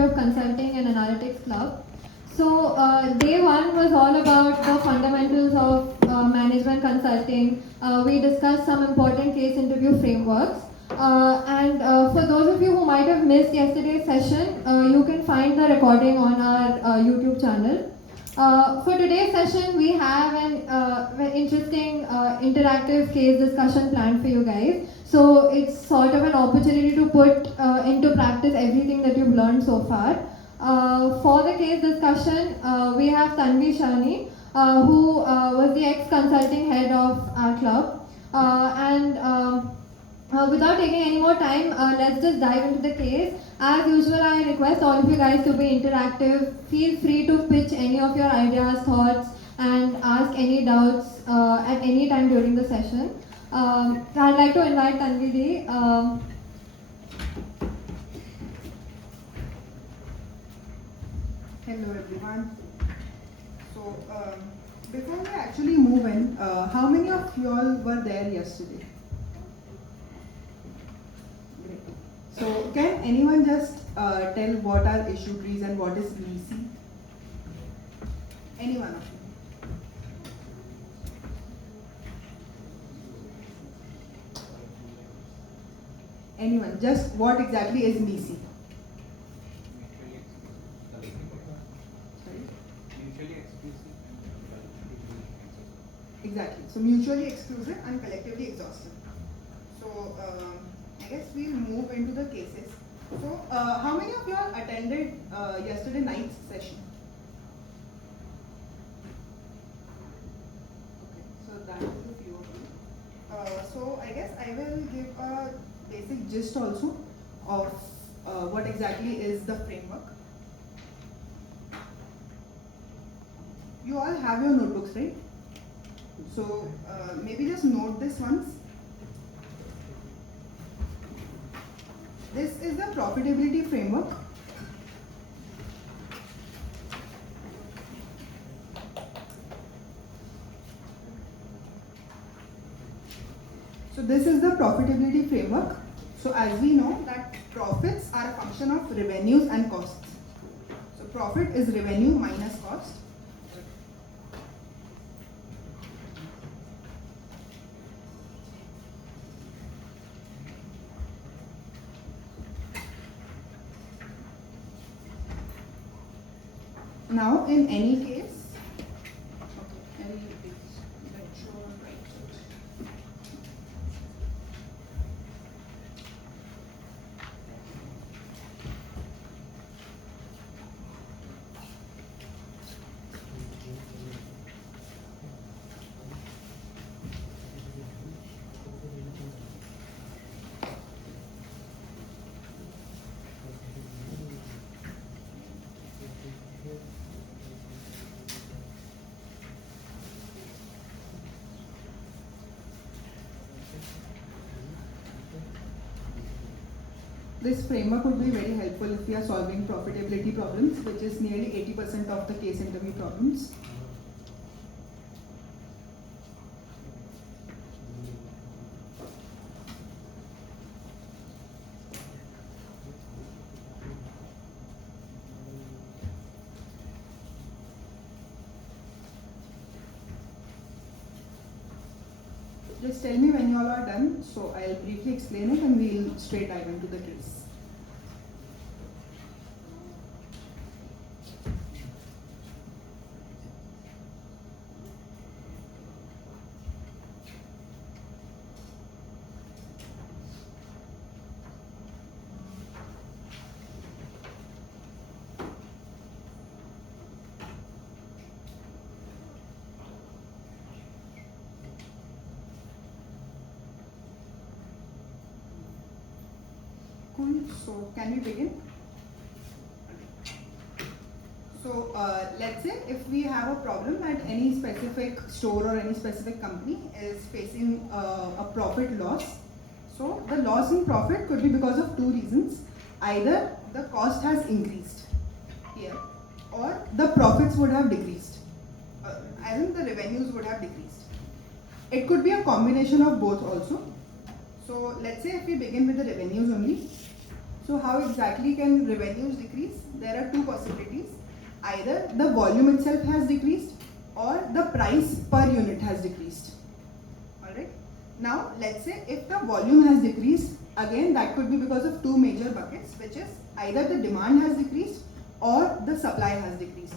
of Consulting and Analytics Club. So day one was all about the fundamentals of management consulting. We discussed some important case interview frameworks. And for those of you who might have missed yesterday's session, you can find the recording on our YouTube channel. For today's session, we have an very interesting interactive case discussion planned for you guys. So it's sort of an opportunity to put into practice everything that you've learned so far. For the case discussion, we have Tanvi Shahani, who was the ex-consulting head of our club. Without taking any more time, let's just dive into the case. As usual, I request all of you guys to be interactive. Feel free to pitch any of your ideas, thoughts, and ask any doubts at any time during the session. I'd like to invite Tanvi ji. Hello everyone. So before we actually move in, how many of you all were there yesterday? Great. So can anyone just tell what are issue trees and what is BC? Anyone of you? Anyone? Just what exactly is BC? Exactly. So mutually exclusive and collectively exhaustive. So I guess we'll move into the cases. So how many of you all attended yesterday night's session? Okay, so that is a few of you. So I guess I will give a basic gist also of what exactly is the framework. You all have your notebooks, right? So maybe just note this once. This is the profitability framework. So this is the profitability framework. So as we know that profits are a function of revenues and costs. So profit is revenue minus cost. Now, in any case, this framework would be very helpful if we are solving profitability problems, which is nearly 80% of the case interview problems. Just tell me when you all are done, so I'll briefly explain it and we'll straight dive into the case. So can we begin? So let's say if we have a problem that any specific store or any specific company is facing a profit loss. So the loss in profit could be because of two reasons. Either the cost has increased here or the profits would have decreased. As in the revenues would have decreased. It could be a combination of both also. So let's say if we begin with the revenues only. So how exactly can revenues decrease? there are two possibilities. Either the volume itself has decreased or the price per unit has decreased. Alright. Now let's say if the volume has decreased, again that could be because of two major buckets, which is either the demand has decreased or the supply has decreased.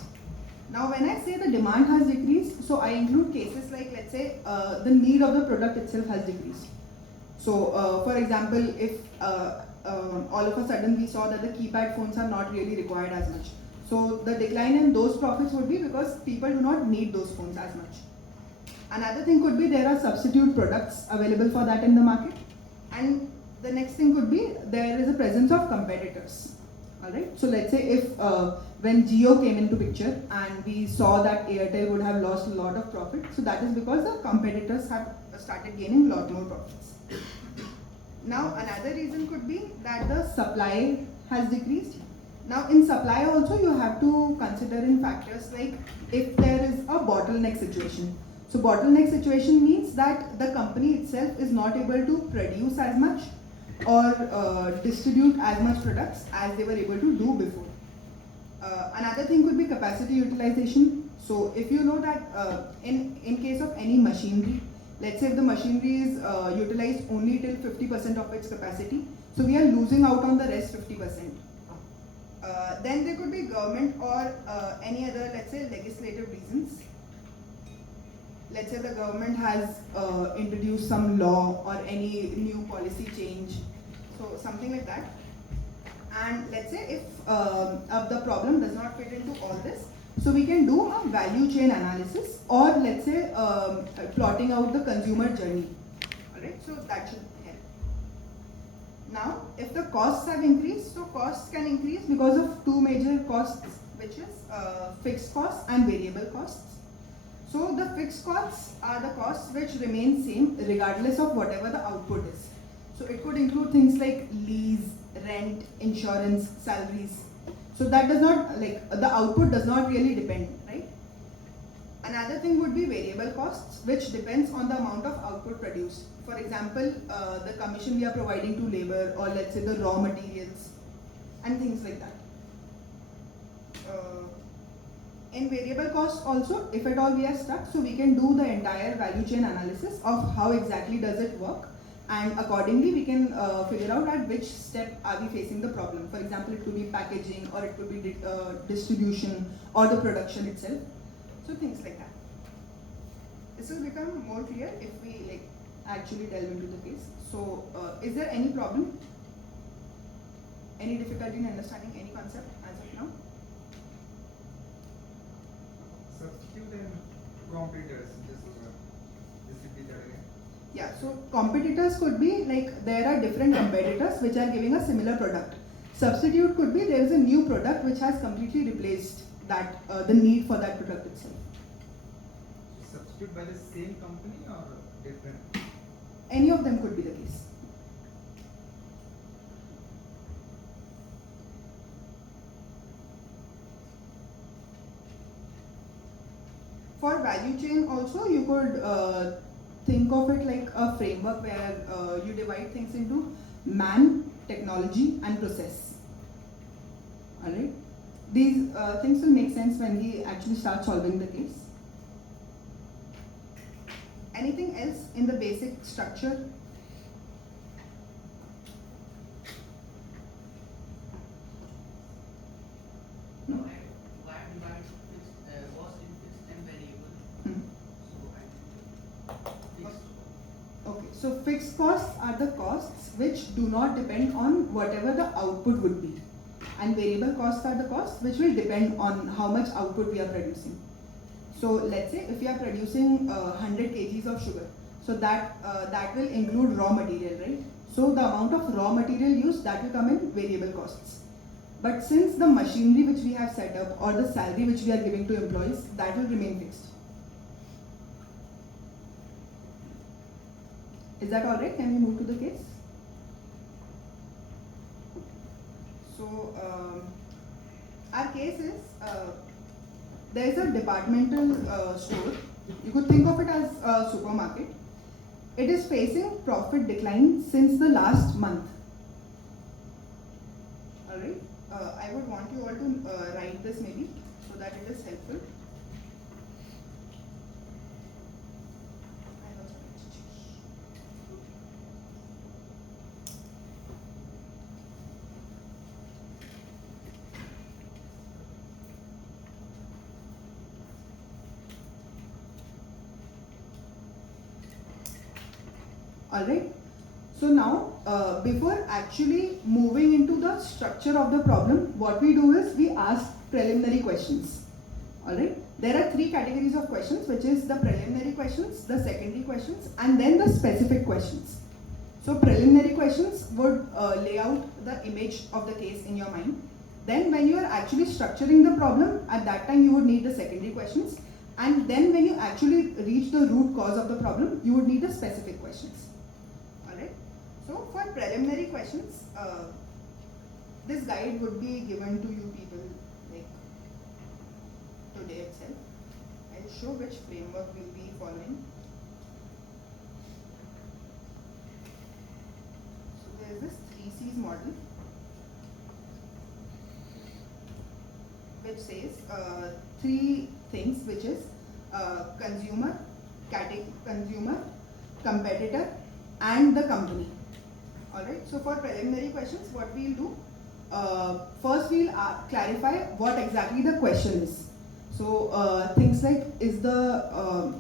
Now when I say the demand has decreased, so I include cases like, let's say the need of the product itself has decreased. So for example, if all of a sudden we saw that the keypad phones are not really required as much. So the decline in those profits would be because people do not need those phones as much. Another thing could be there are substitute products available for that in the market. And the next thing could be there is a presence of competitors. Alright, so let's say if when Jio came into picture and we saw that Airtel would have lost a lot of profit, so that is because the competitors have started gaining a lot more profits. Now another reason could be that the supply has decreased. Now in supply also you have to consider in factors like if there is a bottleneck situation. So bottleneck situation means that the company itself is not able to produce as much or distribute as much products as they were able to do before. Another thing could be capacity utilization. So if you know that in case of any machinery, let's say if the machinery is utilized only till 50% of its capacity, so we are losing out on the rest 50%. Then there could be government or any other, let's say, legislative reasons. Let's say the government has introduced some law or any new policy change, so something like that. And let's say if the problem does not fit into all this, so we can do a value chain analysis or let's say plotting out the consumer journey. Alright, so that should help. Now, if the costs have increased, so costs can increase because of two major costs, which is fixed costs and variable costs. So the fixed costs are the costs which remain same regardless of whatever the output is. So it could include things like lease, rent, insurance, salaries. So that does not, like the output does not really depend, right? Another thing would be variable costs, which depends on the amount of output produced. For example, the commission we are providing to labor, or let's say the raw materials and things like that. In variable costs also, if at all we are stuck, so we can do the entire value chain analysis of how exactly does it work, and accordingly we can figure out at which step are we facing the problem. For example, it could be packaging, or it could be distribution, or the production itself. So things like that. This will become more clear if we actually delve into the case. So is there any problem? Any difficulty in understanding any concept as of now? Substitute and competitors, just repeat that again. Yeah, so competitors could be like there are different competitors which are giving a similar product. Substitute could be there is a new product which has completely replaced that the need for that product itself. Substitute by the same company or different? Any of them could be the case. For value chain also, you could think of it like a framework where you divide things into man, technology and process. Alright? These things will make sense when we actually start solving the case. Anything else in the basic structure? No? Why divide fixed cost in fixed and variable? Hmm. So I fixed. Okay, so fixed costs are the costs which do not depend on whatever the output would be, and variable costs are the costs which will depend on how much output we are producing. So let's say if we are producing 100 kgs of sugar, so that will include raw material, right? So the amount of raw material used, that will come in variable costs. But since the machinery which we have set up or the salary which we are giving to employees, that will remain fixed. Is that alright? Can we move to the case? So our case is there is a departmental store. You could think of it as a supermarket. It is facing profit decline since the last month. Alright, I would want you all able to write this maybe so that it is helpful. Alright, so now before actually moving into the structure of the problem, what we do is we ask preliminary questions. Alright, there are three categories of questions, which is the preliminary questions, the secondary questions, and then the specific questions. So preliminary questions would lay out the image of the case in your mind. Then when you are actually structuring the problem, at that time you would need the secondary questions. And then when you actually reach the root cause of the problem, you would need the specific questions. Alright. So for preliminary questions, this guide would be given to you people like today itself. I'll show which framework we'll be following. So there is this 3C's model, which says three things, which is consumer, competitor, and the company. Alright, so for preliminary questions, what we'll do, first we'll clarify what exactly the question is. So things like, is the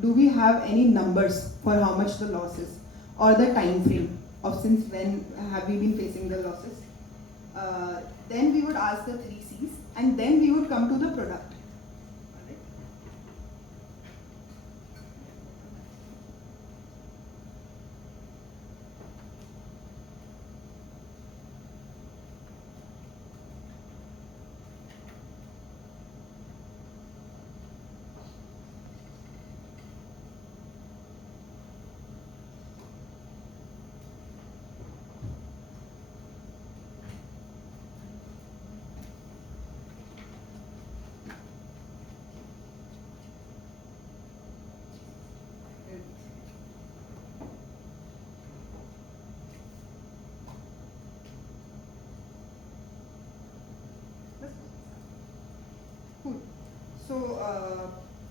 do we have any numbers for how much the loss is, or the time frame of since when have we been facing the losses. Then we would ask the 3C's, and then we would come to the product. Alright. Cool. So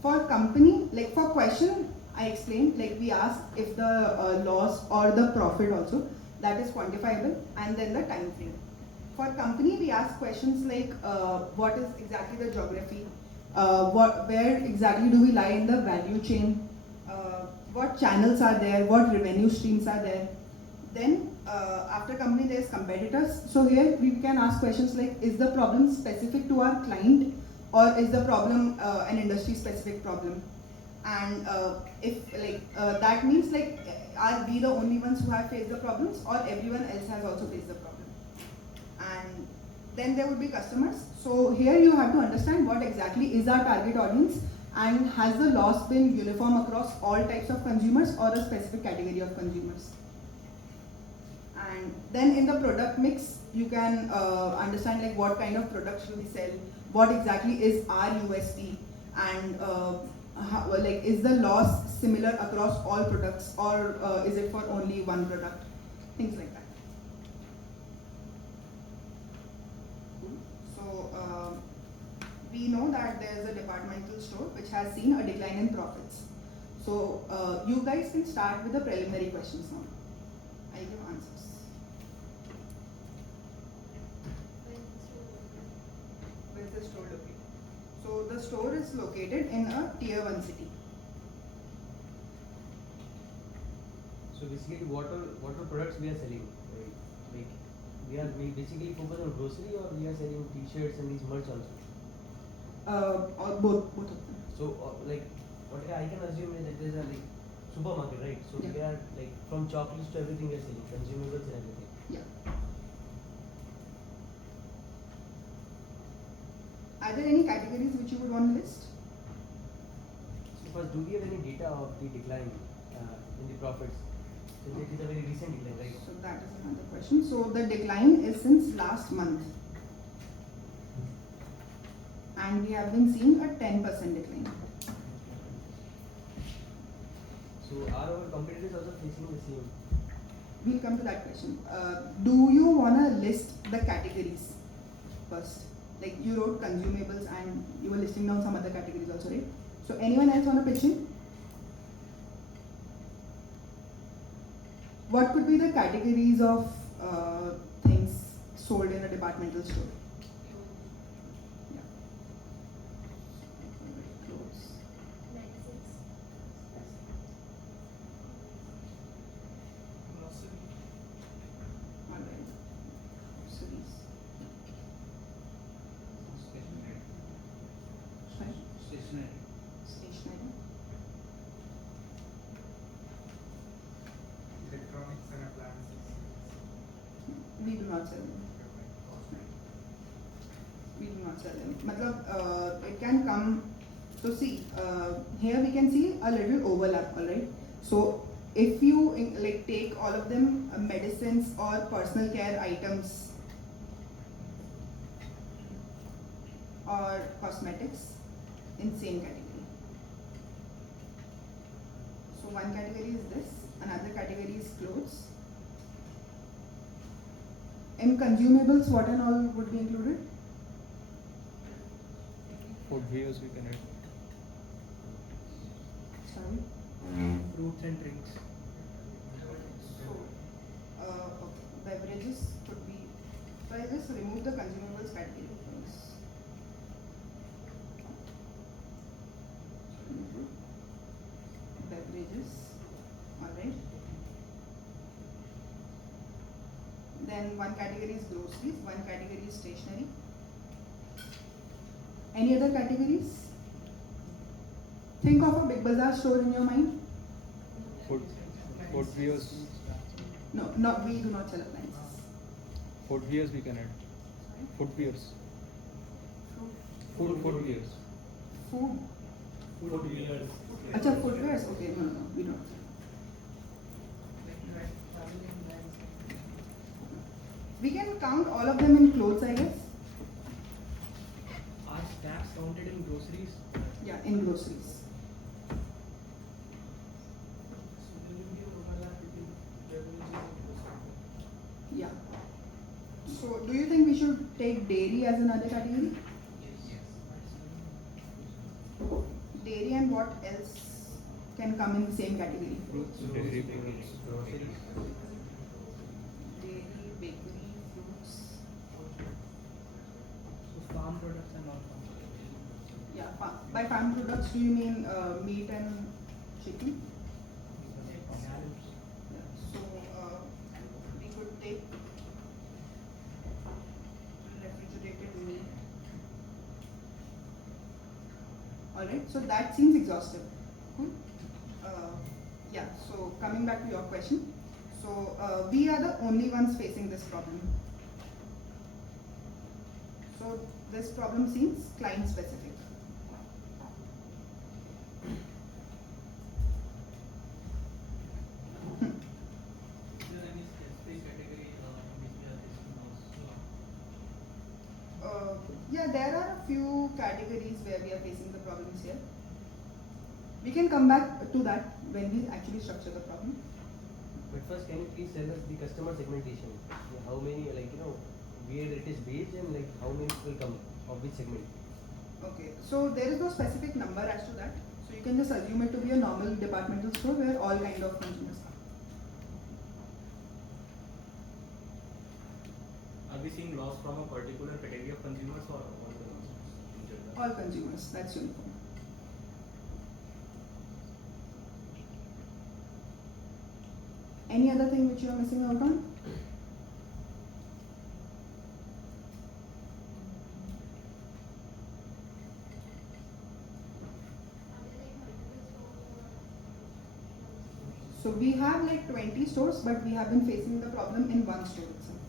for company, like for question, I explained, like we ask if the loss or the profit also, that is quantifiable, and then the time frame. For company, we ask questions like what is exactly the geography, where exactly do we lie in the value chain, what channels are there, what revenue streams are there. Then after company, there's competitors. So here we can ask questions like, is the problem specific to our client, or is the problem an industry specific problem? And if that means like, are we the only ones who have faced the problems, or everyone else has also faced the problem? And then there would be customers. So here you have to understand what exactly is our target audience, and has the loss been uniform across all types of consumers or a specific category of consumers. And then in the product mix, you can understand like what kind of products do we sell, what exactly is our USP, and is the loss similar across all products, or is it for only one product, things like that. So we know that there is a departmental store which has seen a decline in profits. So you guys can start with the preliminary questions now. I'll give answers. Where is the store located? So the store is located in a tier 1 city. So basically, what are products we are selling? We basically focus on grocery, or we are selling T-shirts and these merch also? Or both of them. So what I can assume is that there's a supermarket, right? So Yeah. they are from chocolates to everything we are selling, consumables and everything. Yeah. Are there any categories which you would want to list? So first, do we have any data of the decline in the profits? Since it is a very recent decline, right? So that is another question. So the decline is since last month. And we have been seeing a 10% decline. So are our competitors also facing the same? We'll come to that question. Do you want to list the categories first? Like you wrote consumables and you were listing down some other categories also, right? So anyone else want to pitch in? What could be the categories of things sold in a departmental store? Yeah. Clothes. Alright. Groceries. Sorry? Stationery. Stationery. Electronics and appliances. We do not sell them. We do not sell them. Matlab, it can come. So see, here we can see a little overlap, alright? So if you like take all of them medicines or personal care items or cosmetics in same category. So one category is this, another category is clothes. In consumables, what and all would be included? Footwears we can add. Sorry. Fruits and drinks. So, okay, beverages could be. So I just remove the consumables category first. Remove beverages. Alright. Then one category is groceries, one category is stationery. Any other categories? Think of a big bazaar store in your mind. Footwears. No, we do not sell appliances. Footwears we can add. Footwears. Footwears. Food. Footwears. Acha, footwears. Okay, no, we don't. We can count all of them in clothes, I guess. Are snacks counted in groceries? Yeah, in groceries. Yeah. So, do you think we should take dairy as another category? Dairy and what else can come in the same category? Dairy products. Groceries. Dairy, bakery, fruits. So farm products and non-farm products. Yeah, by farm products, do you mean meat and chicken? Yams. Yeah. So, we could take refrigerated meat. Alright, so that seems exhaustive. Cool. Yeah, so coming back to your question. So, we are the only ones facing this problem. So, this problem seems client specific. Is there any specific category which we are facing also? Yeah, there are a few categories where we are facing the problems here. We can come back to that when we actually structure the problem. But first, can you please tell us the customer segmentation? Yeah, how many, like, where it is based and like how many will come of which segment? Okay, so there is no specific number as to that. So you can just assume it to be a normal departmental store where all kind of consumers come. Are we seeing loss from a particular category of consumers or all the consumers in general? All consumers, that's uniform. Any other thing which you are missing out on? So we have like 20 stores, but we have been facing the problem in one store itself.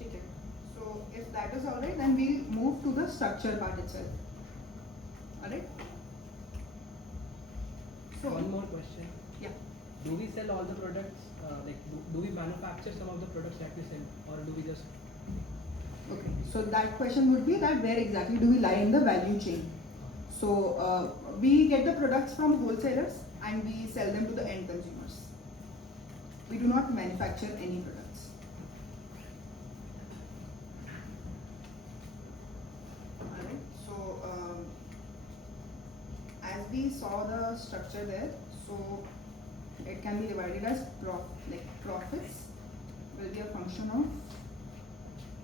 Okay. So if that is alright, then we'll move to the structure part itself. Alright? So One more question. yeah. Do we sell all the products? Do we manufacture some of the products that we sell, or do we just? Okay, so that question would be that where exactly do we lie in the value chain? So we get the products from wholesalers and we sell them to the end consumers. We do not manufacture any products. Alright, so as we saw the structure there, so it can be divided as profits will be a function of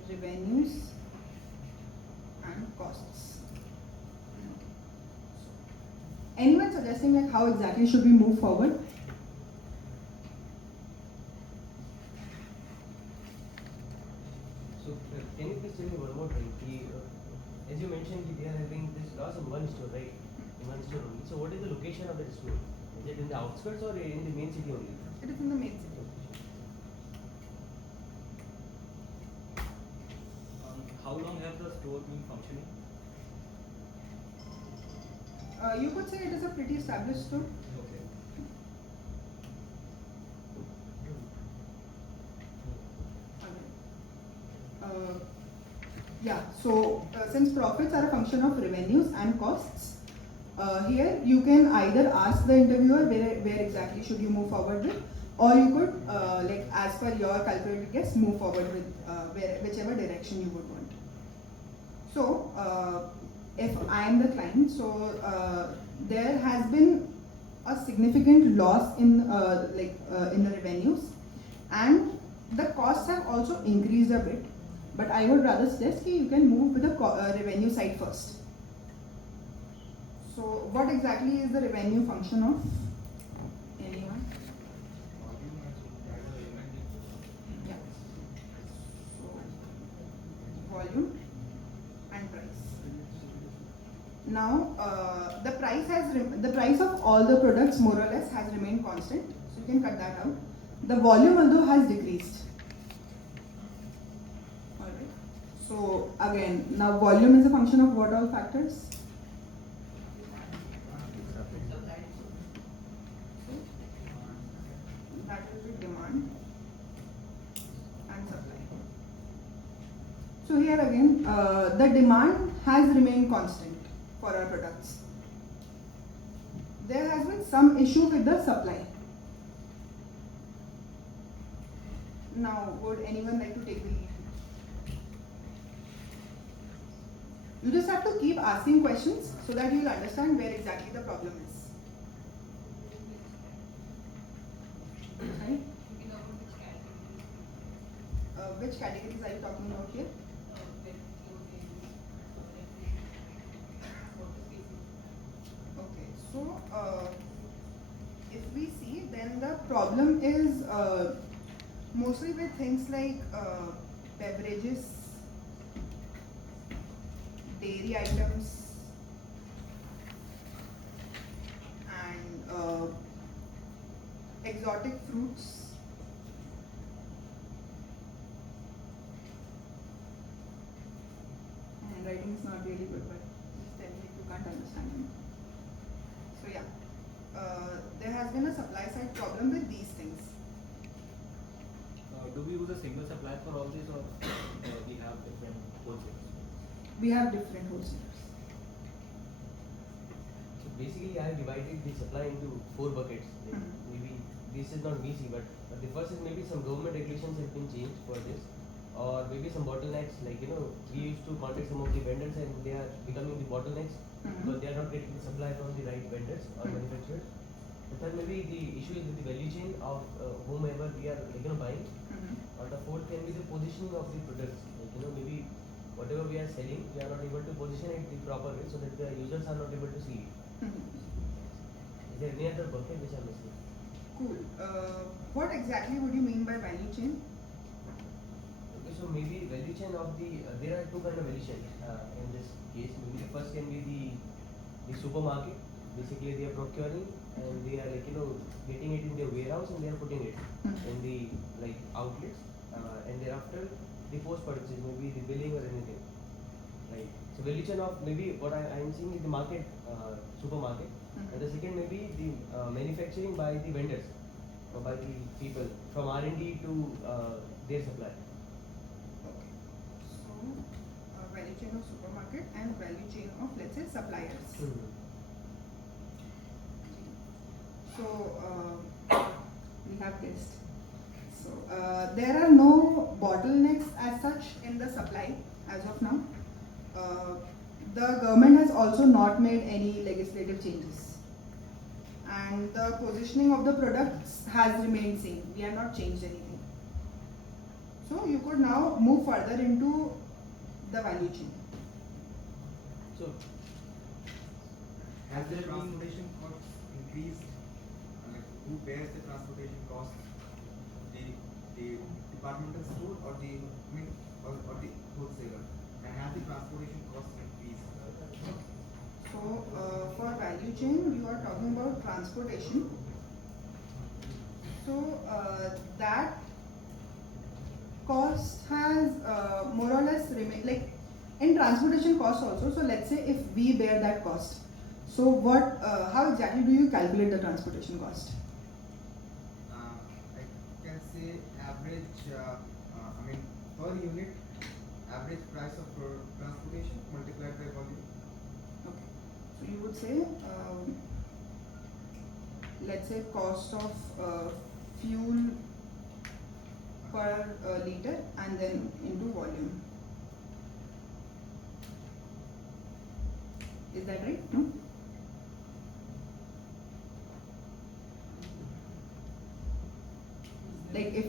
revenues and costs. Anyone suggesting like how exactly should we move forward? So can you please tell me one more thing? As you mentioned, they are having this loss in one store, right? In one store only. So what is the location of that store? Is it in the outskirts or in the main city only? It is in the main city. How long has the store been functioning? You could say it is a pretty established store. Okay. Yeah, so since profits are a function of revenues and costs, here you can either ask the interviewer where exactly should you move forward with, or you could, like as per your calculated guess, move forward with whichever direction you would want. So, if I am the client, so there has been a significant loss in in the revenues, and the costs have also increased a bit. But I would rather suggest that you can move with the revenue side first. So, what exactly is the revenue function of? Anyone? Yeah. So, volume and price. Now, the price of all the products more or less has remained constant. So you can cut that out. The volume although has decreased. Alright. So again, now volume is a function of what all factors? That will be demand and supply. So here again, the demand has remained constant for our products. There has been some issue with the supply. Now, would anyone like to take the lead? You just have to keep asking questions so that you'll understand where exactly the problem is. Right? Which categories are you talking about here? Okay, so if we see, then the problem is mostly with things like beverages, dairy items, and exotic fruits. Handwriting is not really good, but just tell me if you can't understand me. So yeah, there has been a supply side problem with these things. Do we use a single supplier for all this, or we have different wholesalers? We have different wholesalers. So basically, I have divided the supply into 4 buckets. Like maybe this is not easy, but the first is maybe some government regulations have been changed for this, or maybe some bottlenecks. Like we used to contact some of the vendors and they are becoming the bottlenecks because they are not getting the supply from the right vendors or manufacturers. The third maybe the issue is with the value chain of whomever we are buying. Or the fourth can be the positioning of the products. Like, maybe whatever we are selling, we are not able to position it the proper way so that the users are not able to see it. Is there any other bucket which I am missing? Cool. What exactly would you mean by value chain? Okay, so maybe value chain of the there are 2 kind of value chain in this case. Maybe the first can be the supermarket. Basically, they are procuring and they are getting it in their warehouse and they are putting it in the outlets, and thereafter the post purchase, maybe the billing or anything. Right. So value chain of maybe what I am seeing is the market, supermarket, and the second maybe the manufacturing by the vendors or by the people from R&D to their supply. Okay. So, when value chain of supermarket and value chain of, let's say, suppliers. So we have guessed. So there are no bottlenecks as such in the supply as of now. The government has also not made any legislative changes, and the positioning of the products has remained same. We have not changed anything. So you could now move further into the value chain. So, Has the transportation costs increased? Like, who bears the transportation costs? The departmental store or the or the wholesaler? And has the transportation costs increased? So for value chain, you are talking about transportation. So that cost has more or less remained, like in transportation cost also. So let's say if we bear that cost, so what, how exactly do you calculate the transportation cost? I can say average, per unit, average price of transportation multiplied by volume. Okay, so you would say, let's say cost of fuel per liter and then into volume. Is that right? No? Like if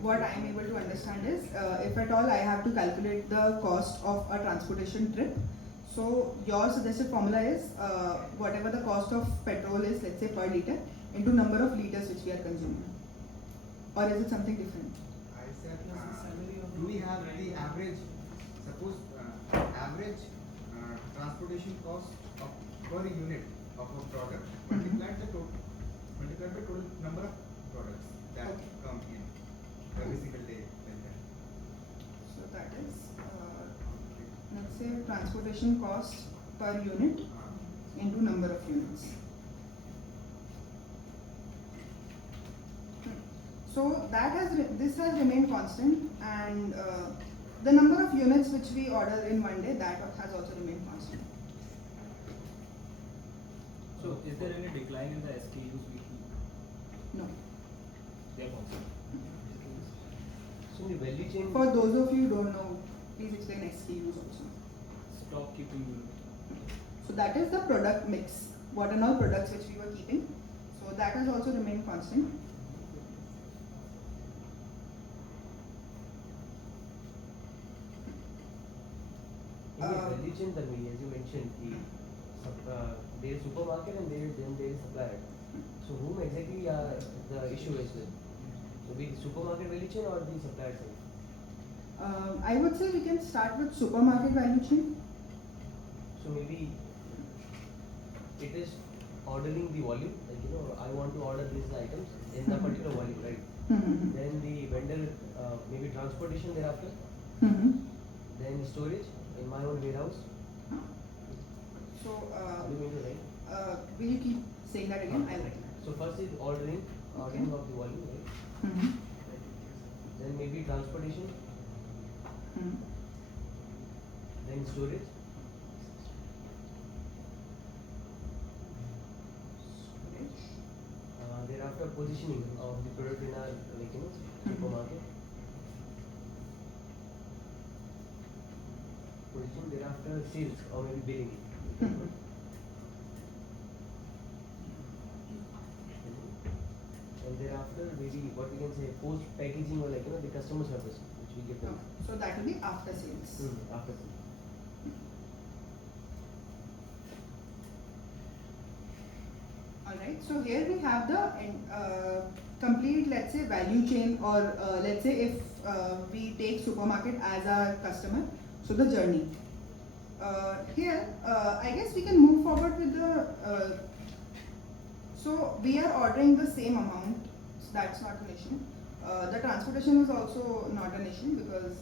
what I am able to understand is if at all I have to calculate the cost of a transportation trip, so your suggested formula is whatever the cost of petrol is, let's say per liter, into number of liters which we are consuming, or is it something different? I said, do we have the average, suppose average transportation cost of per unit of a product multiplied by total number of products that Okay. come in every single day like that. So that is let's say transportation cost per unit into number of units. So that has this has remained constant, and the number of units which we order in one day, that has also remained constant. So is there any decline in the SKUs weekly? No. They are constant. so in the value chain. For those of you who don't know, please explain SKUs also. Stock keeping unit. So that is the product mix, what and all products which we were keeping. So that has also remained constant. In the value chain, Tanvi, as you mentioned, there is supermarket and then there is supplier. So whom exactly the issue is with? So be the supermarket value chain or the supplier side? I would say we can start with supermarket value chain. So maybe it is ordering the volume, like I want to order these items in the particular volume, right? Mm-hmm. Then the vendor, maybe transportation thereafter, Mm-hmm. then storage in my own warehouse. So Are you going to write? will you keep saying that again? I'll write that. So first is ordering of the volume, right? Mm-hmm. Then maybe transportation, Mm-hmm. then storage. Thereafter positioning of the product in our supermarket. Position, thereafter sales or maybe billing. Mhm. And thereafter maybe what we can say post packaging or the customer service which we give them. So that will be after sales. After sales. Alright, so here we have the complete, let's say, value chain, or let's say if we take supermarket as our customer, so the journey. Here, I guess we can move forward with the, so we are ordering the same amount, so that's not an issue. The transportation is also not an issue because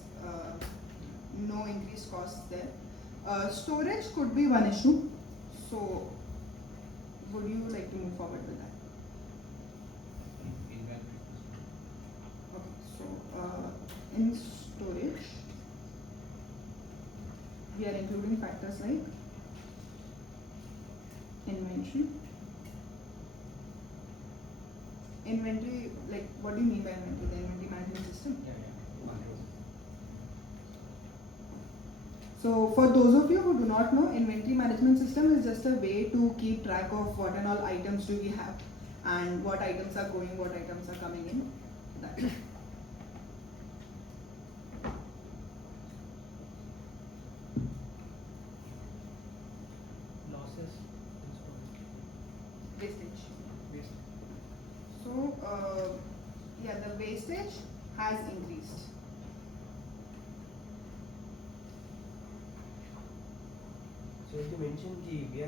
no increased costs there. Storage could be one issue, so would you like to move forward with that? Okay, so in storage, we are including factors like inventory. Inventory, like what do you mean by inventory? The inventory management system. So for those of you who do not know, inventory management system is just a way to keep track of what and all items do we have and what items are going, what items are coming in. That. Losses. Wastage. Waste. So yeah, the wastage has increased. So as you mentioned, we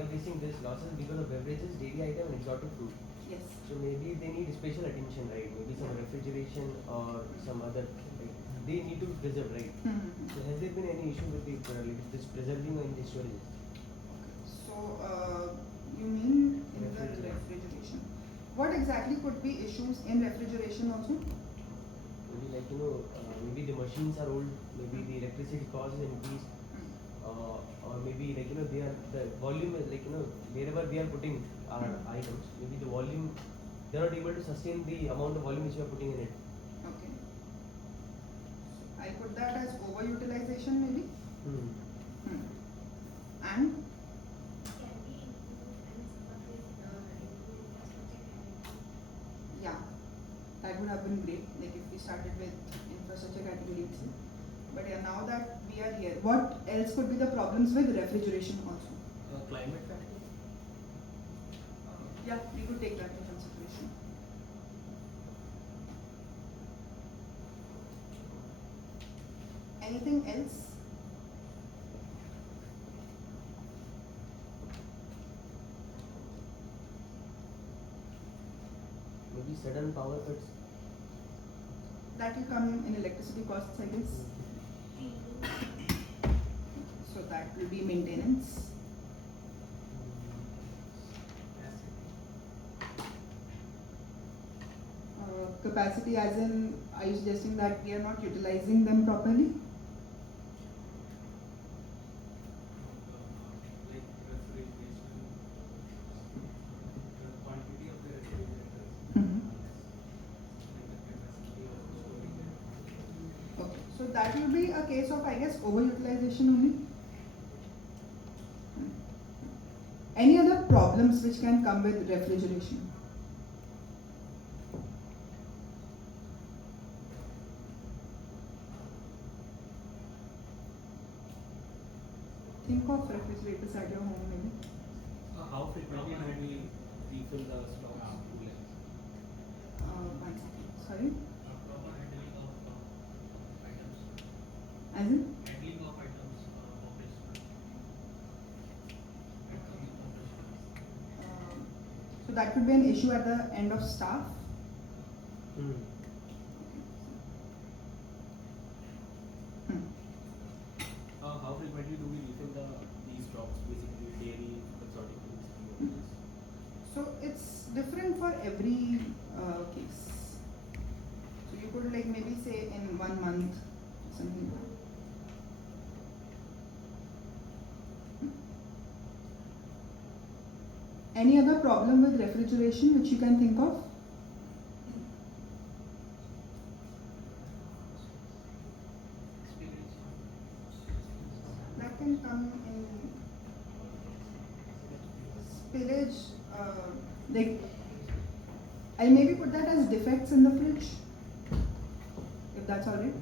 are facing this losses because of beverages, dairy item and exotic fruit. Yes. So maybe they need special attention, right? Maybe some refrigeration or some other, like, they need to be preserved, right? So has there been any issue with this preserving and the storage? So you mean in the Refrigeration. refrigeration? What exactly could be issues in refrigeration also? Maybe maybe the machines are old, maybe the electricity cost is increased, or maybe the volume is wherever we are putting our items, maybe the volume, they are not able to sustain the amount of volume which we are putting in it. Okay. I put that as overutilization maybe. And yeah, that would have been great. Like if we started with infrastructure category itself. But yeah, now that we are here, what else could be the problems with refrigeration also? Climate factor. Yeah, we could take that into consideration. Anything else? Maybe sudden power cuts. That will come in electricity costs, I guess. So that will be maintenance. Capacity as in, are you suggesting that we are not utilizing them properly? Like refrigeration, the quantity of the refrigerators, like the capacity of storing it. Okay, so that will be a case of, I guess, overutilization only. Any other problems which can come with refrigeration? Think of refrigerators at your home maybe. How frequently do we refill the stocks? One second. Sorry? Proper handling of items. As in? Handling of items operational. So that could be an issue at the end of staff. How frequently do we refill these stocks, basically dairy, exotic foods? So it's different for every case. So you could like maybe say in 1 month, something like that. Any other problem with refrigeration which you can think of? That can come in spillage, like I'll maybe put that as defects in the fridge, if that's alright.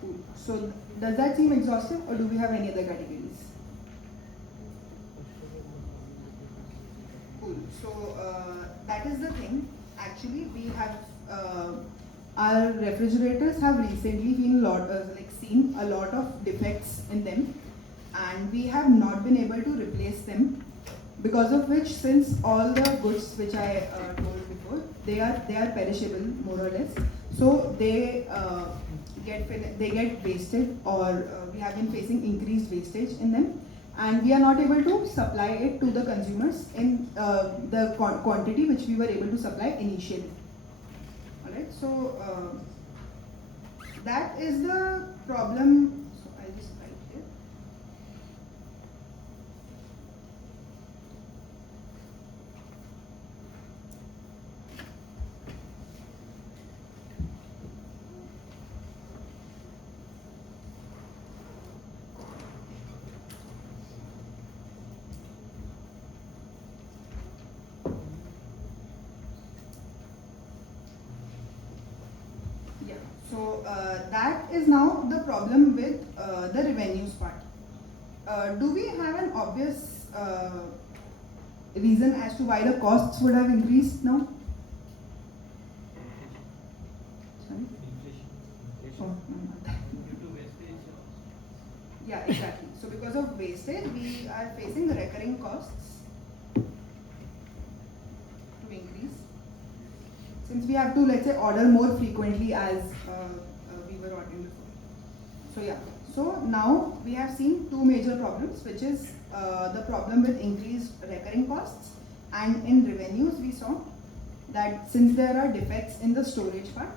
Cool. So does that seem exhaustive or do we have any other categories? Cool. So that is the thing. Actually, we have our refrigerators have recently been seen a lot of defects in them, and we have not been able to replace them. Because of which, since all the goods which I told before, they are perishable more or less. So they get wasted, or we have been facing increased wastage in them, and we are not able to supply it to the consumers in the quantity which we were able to supply initially. Alright, so that is the problem. So I'll just write here. Yeah, so that is now the problem with the revenues part. Do we have an obvious reason as to why the costs would have increased now? Sorry? Oh, no, not that. Due to wastage. Yeah, exactly. So because of wastage, we are facing the recurring costs to increase. Since we have to, let's say, order more frequently as we were ordering before. So yeah, so now we have seen two major problems, which is the problem with increased recurring costs, and in revenues we saw that since there are defects in the storage part,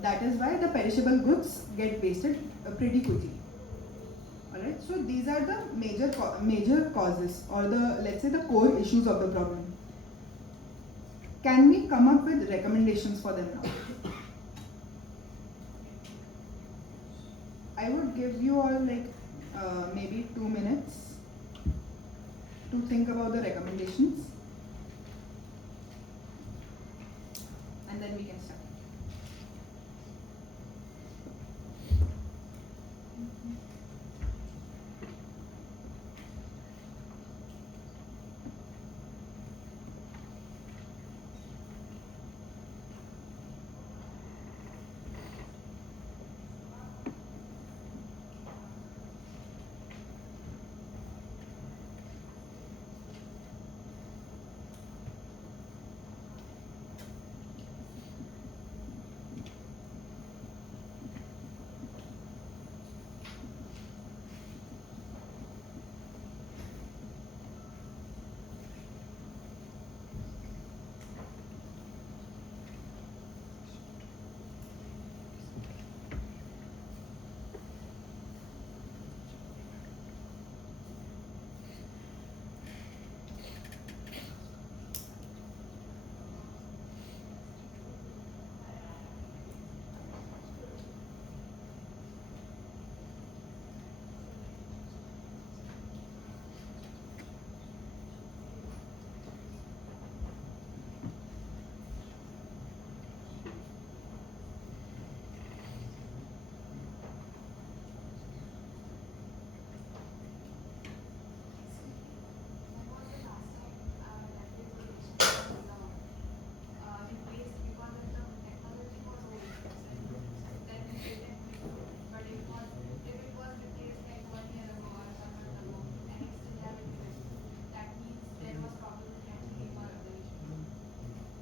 that is why the perishable goods get wasted pretty quickly. Alright, so these are the major causes, or the, let's say, the core issues of the problem. Can we come up with recommendations for them now? I would give you all like maybe 2 minutes to think about the recommendations, and then we can start.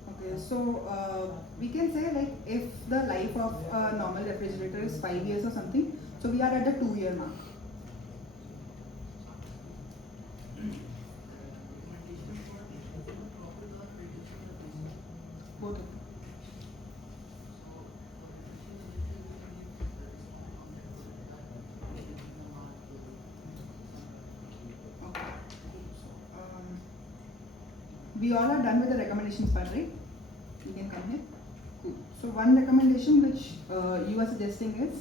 Okay, so we can say like if the life of a normal refrigerator is 5 years or something, so we are at the 2-year mark. Both of them. Okay. So, we all are done with the recommendations part, right? You can come here. Cool. So one recommendation which you are suggesting is,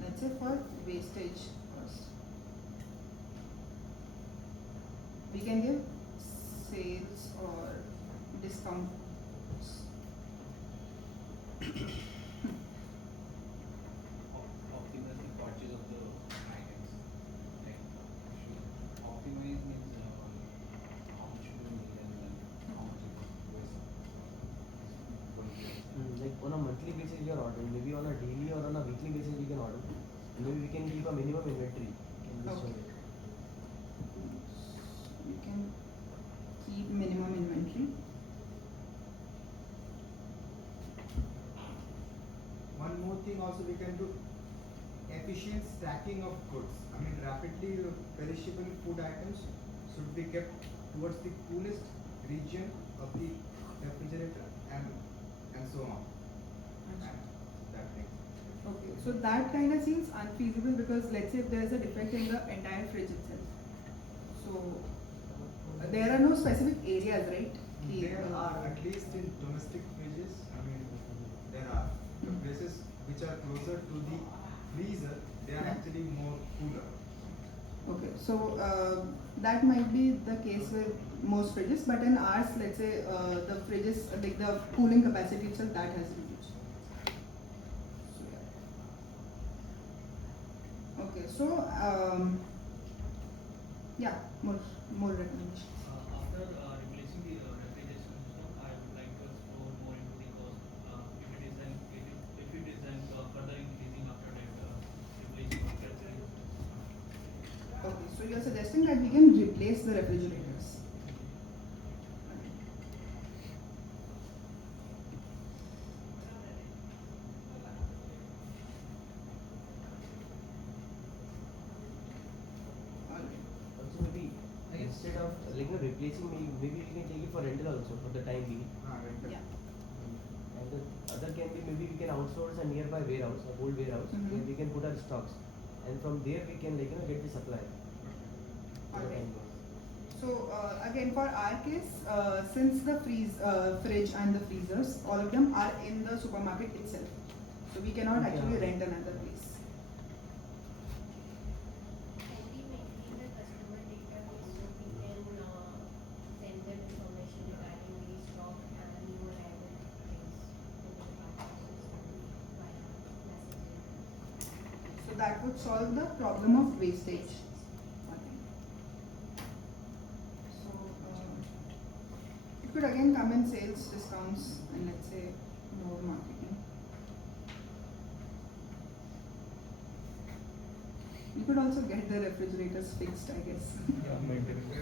let's say for wastage cost, we can give sales or discounts. Optimize the purchase of the items. Like, optimize means how much you need and then how much it is waste. Like on a monthly basis you are ordering, maybe on a daily or on a weekly basis we can order. And maybe we can keep a minimum inventory in this Okay. way. You can keep minimum inventory. One more thing also we can do, efficient stacking of goods. I mean, rapidly perishable food items should be kept towards the coolest region of the refrigerator and so on. And that thing. Okay, so that kind of seems unfeasible because let's say if there is a defect in the entire fridge itself. So there are no specific areas, right? There are, at least in domestic fridges, I mean, there are the places which are closer to the freezer, they are actually more cooler. Okay, so that might be the case with most fridges, but in ours, let's say the fridges, like the cooling capacity itself, that has reduced. So, yeah. Okay, so yeah, more recommendations. After replacing the refrigeration system, I would like to explore more into the cost. If it isn't further increasing after that replacing of refrigeration. Okay, so you are suggesting that we can replace the refrigerators. Alright. Also maybe instead of like replacing, maybe we can take it for rental also for the time being. Rental. Yeah. And the other can be maybe we can outsource a nearby warehouse, a old warehouse, where we can put our stocks, and from there we can get the supply. For the Alright. time being. So again, for our case, since the fridge and the freezers, all of them are in the supermarket itself, so we cannot actually Yeah. rent another place. Can we maintain the customer database so we can send them information regarding the stock and new arrival things over the parcels via messaging? So that would solve the problem of wastage. So it could again come in sales discounts and let's say more marketing. You could also get the refrigerators fixed, I guess. Yeah, maintenance.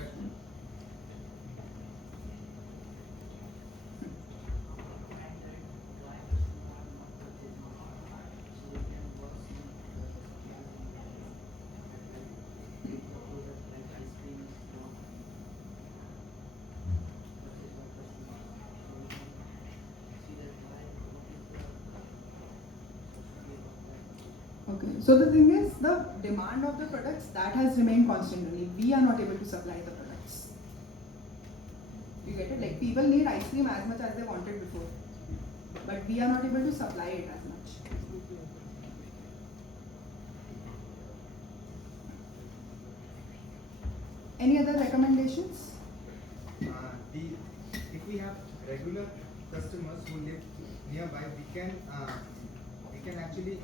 Okay, so the thing is, the demand of the products that has remained constant only. We are not able to supply the products. You get it? Like people need ice cream as much as they wanted before, but we are not able to supply it as much. Any other recommendations? If we have regular customers who live nearby, we can actually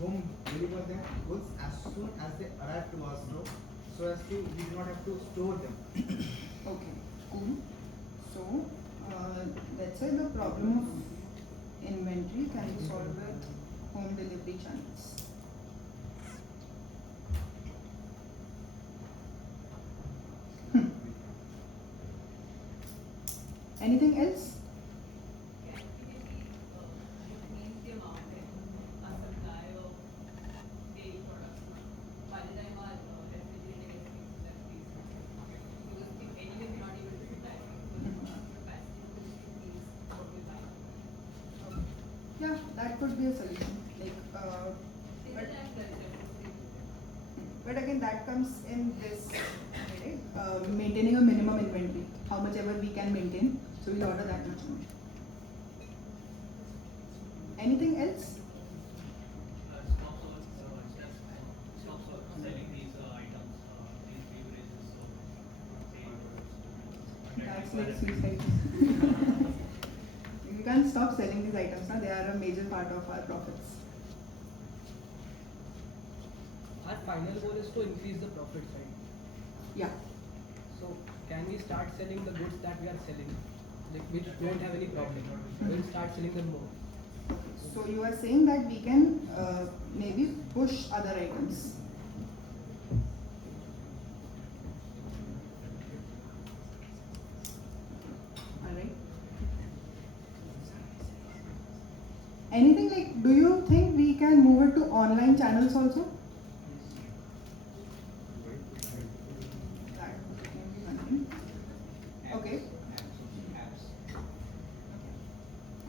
home deliver them goods as soon as they arrive to our store, so as to we do not have to store them. Okay, cool. So let's say the problem of inventory can be solved with home delivery channels. Anything else? Yeah, that could be a solution. But again, that comes in this, right? Maintaining a minimum inventory, how much ever we can maintain. So we'll order that much more. Anything else? Stop selling these items, these beverages, so That's like suicide. We can't stop selling these items now. They are a major part of our profits. Our final goal is to increase the profits, right? Yeah. So can we start selling the goods that we are selling, like which don't have any problem? We'll start selling them more. So you are saying that we can maybe push other items. Alright. Anything like, do you think we can move it to online channels also? That can be one thing. Okay.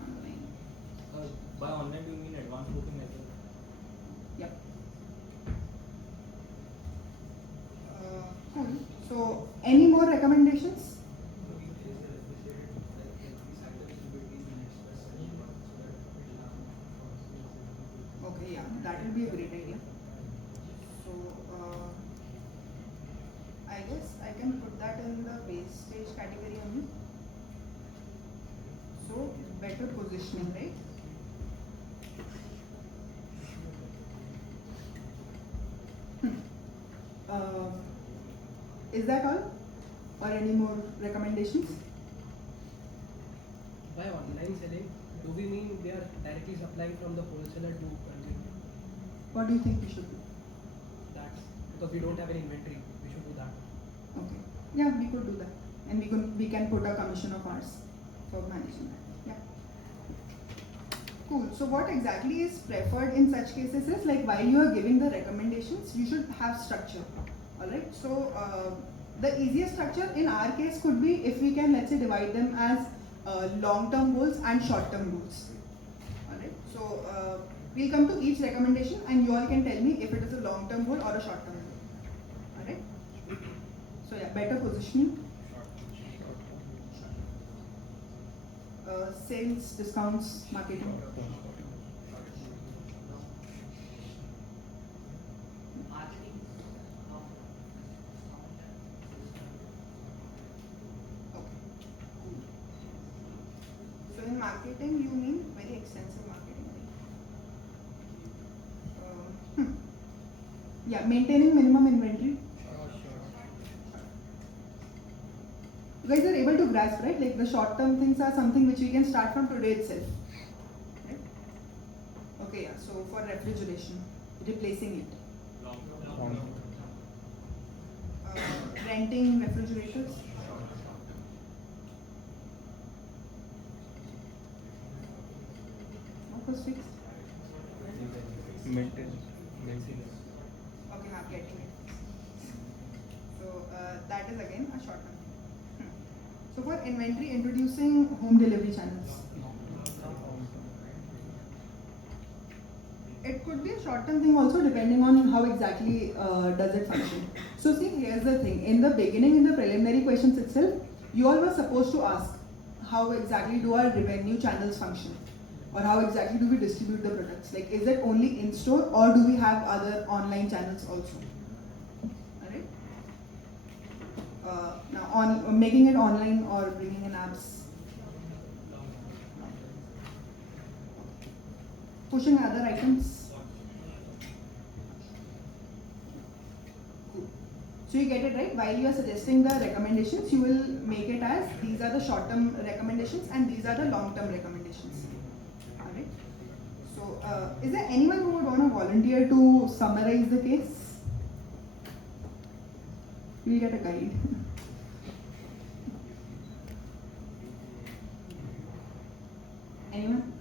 Online. by online do you mean advanced booking as well? So, any more recommendations? Okay, yeah, that will be a great idea. So, I guess I can put that in the wastage category only. So, better positioning, right? Hmm. Uh, is that all? Or any more recommendations? By online selling, do we mean they are directly supplying from the wholesaler to consumer? What do you think we should do? That's because we don't have any inventory. We should do that. Okay. Yeah, we could do that. And we can put a commission of ours for managing that. Yeah. Cool. So what exactly is preferred in such cases is like while you are giving the recommendations, you should have structure. Alright. So the easiest structure in our case could be if we can, let's say, divide them as long-term goals and short-term goals. Alright. So we'll come to each recommendation and you all can tell me if it is a long-term goal or a short-term goal. Alright. So yeah, better positioning. Sales, discounts, marketing. Okay, cool. So in marketing, you mean very extensive marketing, right? Yeah, maintaining minimum inventory. You guys are able to grasp, right? Like the short-term things are something which we can start from today itself, right? Okay, yeah. So for refrigeration, replacing it. Renting refrigerators. What was fixed? Maintenance. Okay, I'm getting it. So that is again a short term thing. So for inventory, introducing home delivery channels. It could be a short term thing also depending on how exactly does it function. So see, here's the thing. In the beginning, in the preliminary questions itself, you all were supposed to ask how exactly do our revenue channels function? Or how exactly do we distribute the products? Like, is it only in store or do we have other online channels also? Alright. Now, on making it online or bringing in apps. Pushing other items. Cool. So you get it right. While you are suggesting the recommendations, you will make it as these are the short-term recommendations and these are the long-term recommendations. Alright. So, is there anyone who would want to volunteer to summarize the case? We'll get a guide. Anyone?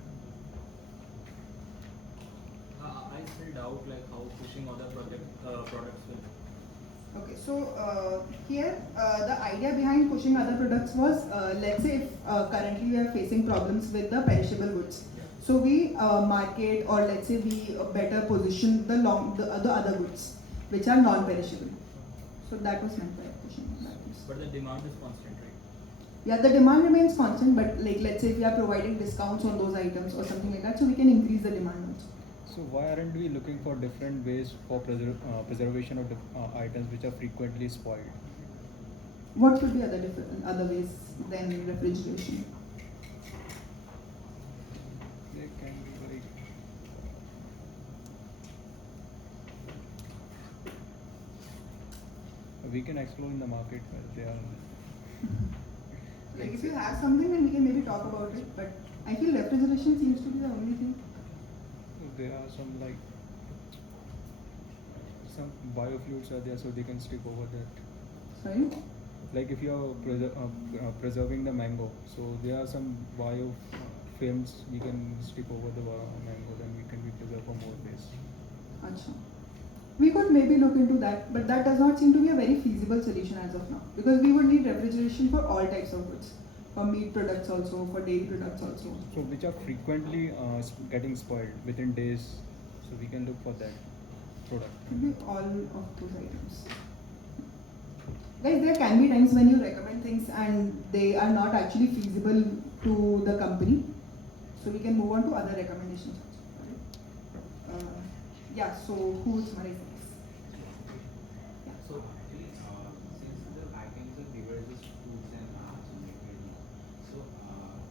I still doubt like how pushing other products will. Okay, so here the idea behind pushing other products was, let's say if currently we are facing problems with the perishable goods. So we market or let's say we better position the other goods which are non-perishable. So that was meant by pushing that. But the demand is constant, right? Yeah, the demand remains constant, but like let's say if we are providing discounts on those items or something like that, so we can increase the demand also. So why aren't we looking for different ways for preservation of items which are frequently spoiled? What could be other ways than refrigeration? They can be very. We can explore in the market where they are. Like if you have something, then we can maybe talk about it. But I feel refrigeration seems to be the only thing. There are some like some biofuels are there, so they can stick over that. Sorry. Like if you are preserving the mango, so there are some biofilms we can stick over the mango, then we can be preserved for more days. Achha. We could maybe look into that, but that does not seem to be a very feasible solution as of now. Because we would need refrigeration for all types of goods. For meat products also, for dairy products also. So which are frequently getting spoiled within days, so we can look for that product. Could be all of those items. Guys, there can be times when you recommend things and they are not actually feasible to the company. So we can move on to other recommendations. Yeah, so who will summarize this? Yeah. So actually, since the items are diverse foods and arts related, so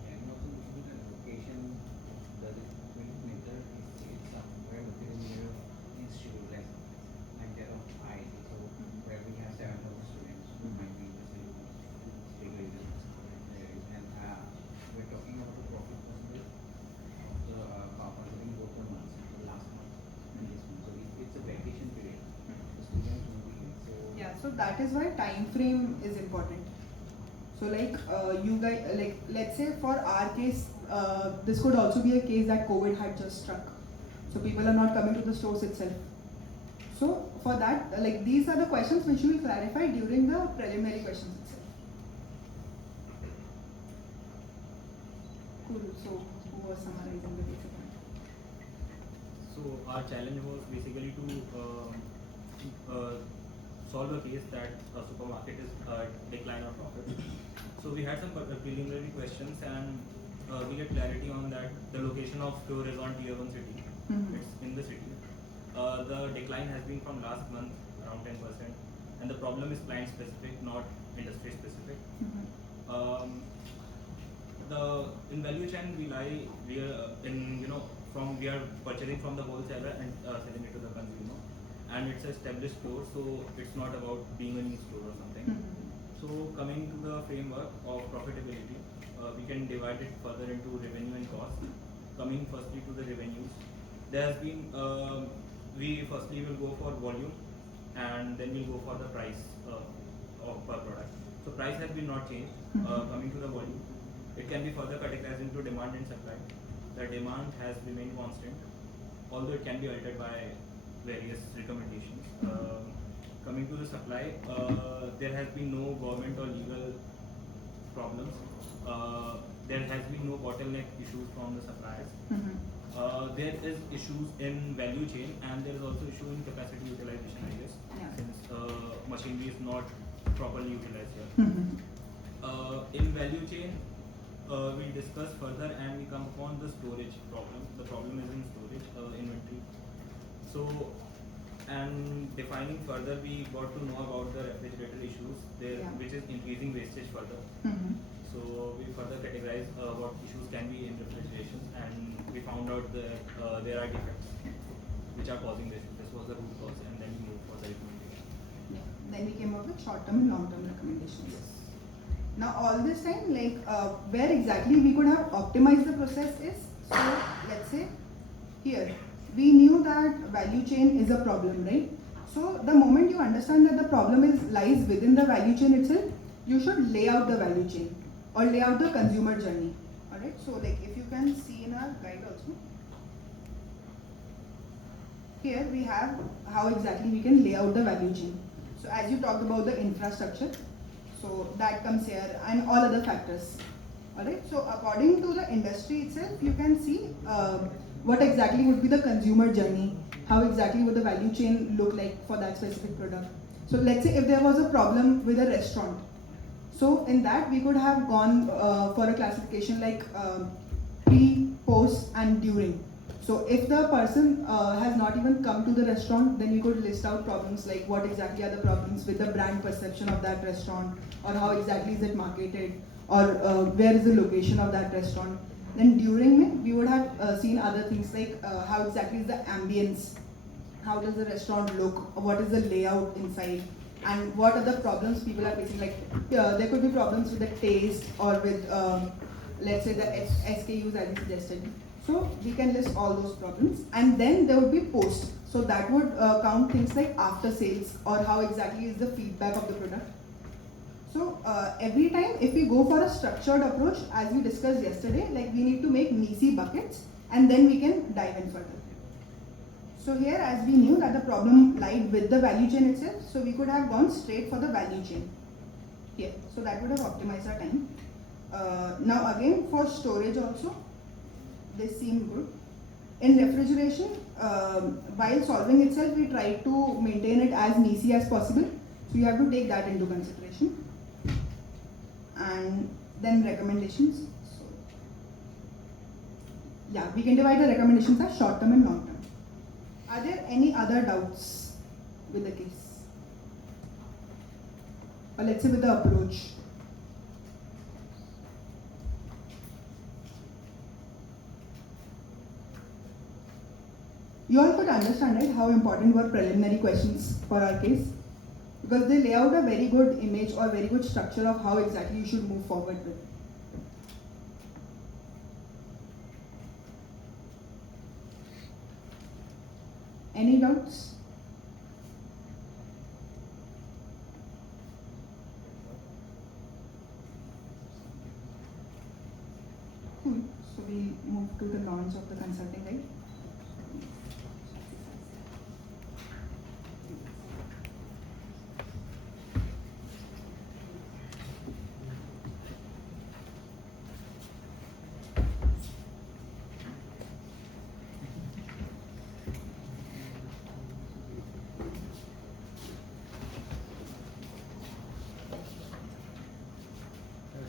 can you also look at the location? Does it will matter if it's somewhere within your institute, like there of IT, so where we have 7,000 students who might be interested in big regions, and we're talking about the profit possible of the considering both the months, last month and this month. So it's a vacation period. The students will be so. Yeah, so that is why time frame is important. So like you guys, like let's say for our case, this could also be a case that COVID had just struck. So people are not coming to the stores itself. So for that, like these are the questions which we will clarify during the preliminary questions itself. Cool. So who was summarizing the basic one? So our challenge was basically to solve a case that a supermarket is decline or profit. So we had some preliminary questions and we get clarity on that the location of store is on tier 1 city. Mhm. It's in the city. The decline has been from last month around 10%, and the problem is client specific, not industry specific. Mhm. In value chain we are purchasing from the wholesaler and selling it to the consumer, and it's an established store, so it's not about being a new store or something. Mhm. So coming to the framework of profitability, we can divide it further into revenue and cost. Coming firstly to the revenues, there has been we firstly will go for volume, and then we'll go for the price of per product. So price has been not changed. Coming to the volume, it can be further categorized into demand and supply. The demand has remained constant, although it can be altered by various recommendations. Coming to the supply, there has been no government or legal problems. There has been no bottleneck issues from the suppliers. Mhm. There is issues in value chain, and there is also issue in capacity utilization, I guess, Yeah. since machinery is not properly utilized here. Mhm. In value chain, we discuss further and we come upon the storage problem. The problem is in storage, inventory. So, and defining further, we got to know about the refrigerator issues there, Yeah. which is increasing wastage further. Mhm. So we further categorize what issues can be in refrigeration, and we found out that there are defects which are causing this. This was the root cause, and then we moved for the recommendation. Yeah. Then we came up with short-term and long-term recommendations. Now all this time, like where exactly we could have optimized the process is, so let's say here, we knew that value chain is a problem, right? So the moment you understand that the problem lies within the value chain itself, you should lay out the value chain or lay out the consumer journey. Alright, so like if you can see in our guide also, here we have how exactly we can lay out the value chain. So as you talked about the infrastructure, so that comes here, and all other factors. Alright, so according to the industry itself, you can see what exactly would be the consumer journey, how exactly would the value chain look like for that specific product. So let's say if there was a problem with a restaurant, so in that we could have gone for a classification like pre, post and during. So if the person has not even come to the restaurant, then we could list out problems like what exactly are the problems with the brand perception of that restaurant, or how exactly is it marketed, or where is the location of that restaurant. Then during it, we would have seen other things like how exactly is the ambience, how does the restaurant look, what is the layout inside, and what are the problems people are facing. Like there could be problems with the taste or with let's say the SKUs as you suggested. So we can list all those problems, and then there would be post. So that would count things like after sales, or how exactly is the feedback of the product. So every time if we go for a structured approach, as we discussed yesterday, like we need to make NISI buckets, and then we can dive in further. So here, as we knew that the problem lied with the value chain itself, so we could have gone straight for the value chain here. So that would have optimized our time. Now again for storage also, this seemed good. In refrigeration, while solving itself, we tried to maintain it as NISI as possible. So So you have to take that into consideration. And then recommendations. So yeah, we can divide the recommendations as short term and long term. Are there any other doubts with the case? Or let's say with the approach? You all could understand, right, how important were preliminary questions for our case? Because they lay out a very good image or very good structure of how exactly you should move forward with. Any doubts? Cool. So we move to the launch of the consulting guide.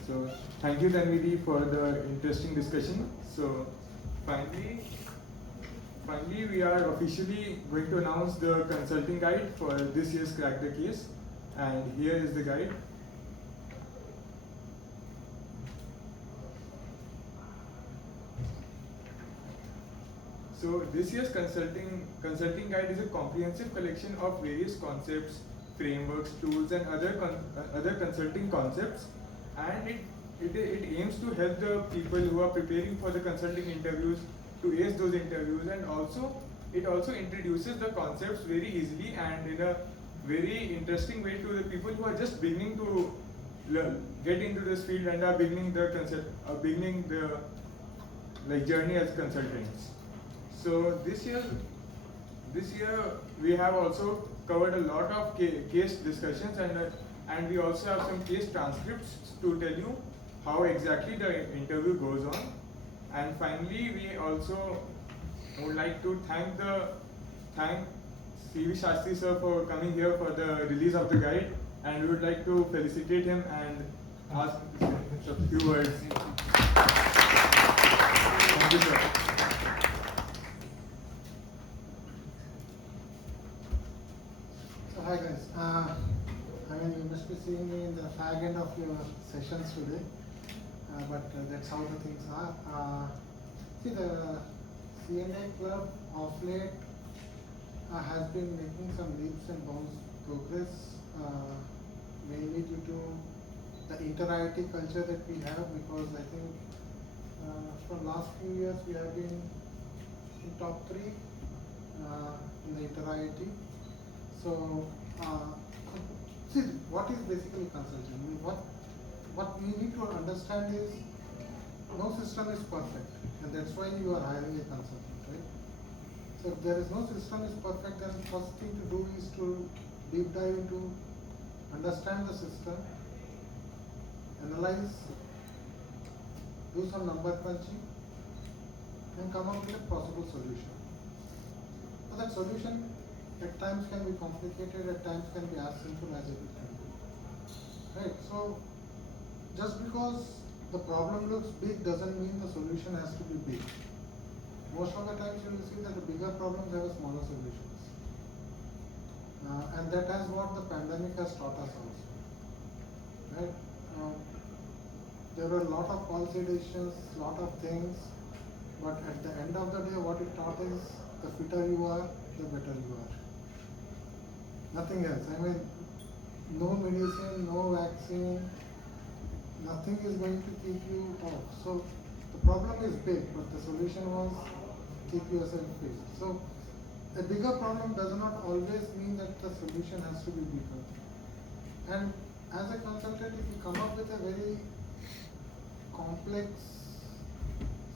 So thank you, Tanvi, for the interesting discussion. So finally we are officially going to announce the consulting guide for this year's Crack the Case, and here is the guide. So this year's consulting guide is a comprehensive collection of various concepts, frameworks, tools, and other consulting concepts, and it aims to help the people who are preparing for the consulting interviews to ace those interviews, and it also introduces the concepts very easily and in a very interesting way to the people who are just beginning to get into this field and are beginning the journey as consultants. So this year we have also covered a lot of case discussions, and we also have some case transcripts to tell you how exactly the interview goes on. And finally, we also would like to thank CV Sastri sir for coming here for the release of the guide, and we would like to felicitate him and ask him to say a few words. Thank you, sir. So hi guys, I mean you must be seeing me in the fag end of your sessions today, but that's how the things are. See, the CNA club of late has been making some leaps and bounds progress, mainly due to the inter-IIT culture that we have, because I think for last few years we have been in top 3 in the inter-IIT. So, see, what is basically consulting? I mean, what we need to understand is no system is perfect, and that's why you are hiring a consultant, right? So if there is no system is perfect, then first thing to do is to deep dive into understand the system, analyze, do some number crunching, and come up with a possible solution. So that solution at times can be complicated, at times can be as simple as it can be. Right? So just because the problem looks big doesn't mean the solution has to be big. Most of the times you will see that the bigger problems have a smaller solutions. And that is what the pandemic has taught us also. Right? There were a lot of policy decisions, lot of things, but at the end of the day what it taught is the fitter you are, the better you are. Nothing else. I mean, no medicine, no vaccine, nothing is going to keep you off. So the problem is big, but the solution was keep yourself fit. So a bigger problem does not always mean that the solution has to be bigger. And as a consultant, if you come up with a very complex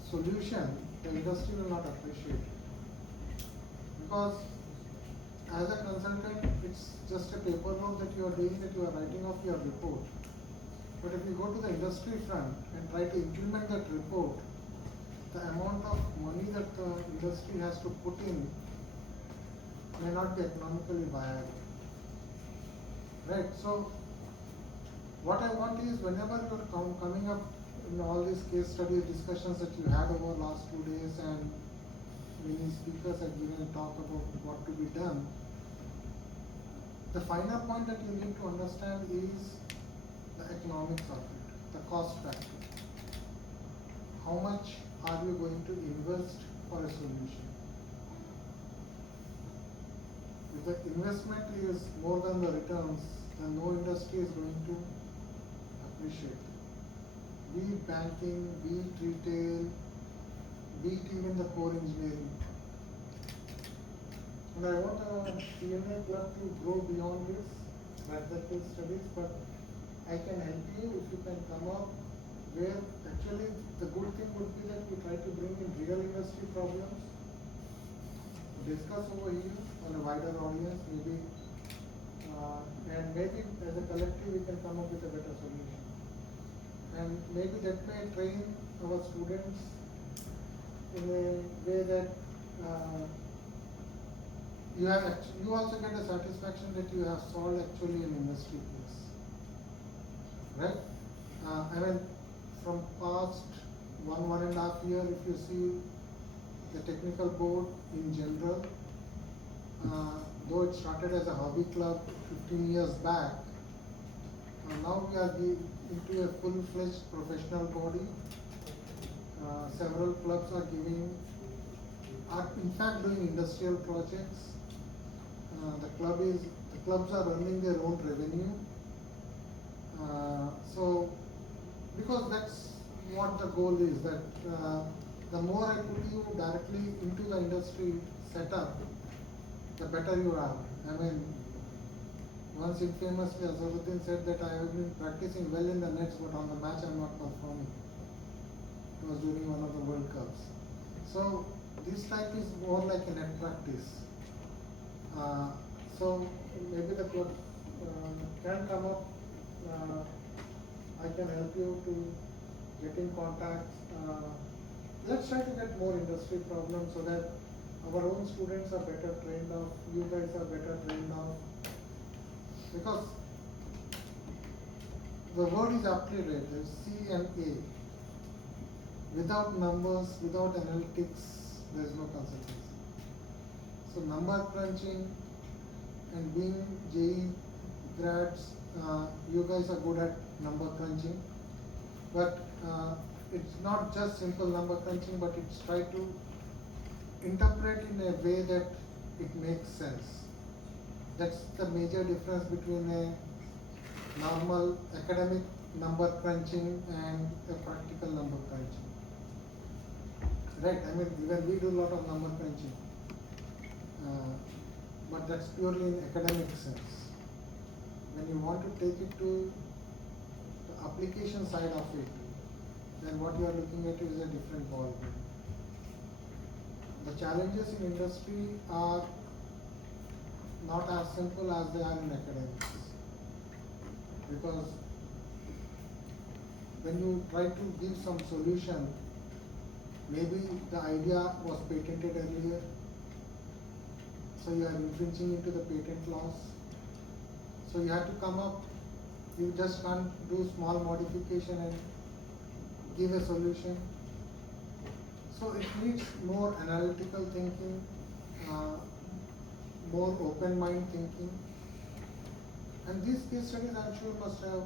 solution, the industry will not appreciate it. Because as a consultant, it's just a paperwork that you are doing, that you are writing off your report. But if you go to the industry front and try to implement that report, the amount of money that the industry has to put in may not be economically viable. Right, so what I want is whenever you're coming up in all these case study discussions that you had over last 2 days, and many speakers have given talk about what to be done, the final point that you need to understand is the economics of it, the cost factor. How much are you going to invest for a solution? If the investment is more than the returns, then no industry is going to appreciate it. Be it banking, be it retail, be it even the core engineering. And I want our CNA club to grow beyond this, practical studies, but I can help you if you can come up where actually the good thing would be that we try to bring in real industry problems, discuss over here on a wider audience, maybe, and maybe as a collective we can come up with a better solution. And maybe that may train our students in a way that you also get a satisfaction that you have solved actually an industry case, right? I mean, from past 1.5 year, if you see the technical board in general, though it started as a hobby club 15 years back, now we are into a full-fledged professional body. Several clubs are in fact doing industrial projects. The clubs are earning their own revenue. So, because that's what the goal is, that the more I put you directly into the industry setup, the better you are. I mean, once infamously Azharuddin said that I have been practicing well in the nets, but on the match I'm not performing. It was during one of the World Cups. So this type is more like a net practice. So maybe the club can come up. I can help you to get in contact. Let's try to get more industry problems so that our own students are better trained off, you guys are better trained off. Because the word is aptly read, it's C and A. Without numbers, without analytics, there is no consultancy. So number crunching and being JE grads, you guys are good at number crunching. But it's not just simple number crunching, but it's try to interpret in a way that it makes sense. That's the major difference between a normal academic number crunching and a practical number crunching. Right, I mean, even we do a lot of number crunching, but that's purely in academic sense. When you want to take it to the application side of it, then what you are looking at is a different ballgame. The challenges in industry are not as simple as they are in academics. Because when you try to give some solution, maybe the idea was patented earlier, so you are infringing into the patent laws. So you have to come up, you just can't do small modification and give a solution. So it needs more analytical thinking, more open mind thinking. And these case studies, I'm sure, must have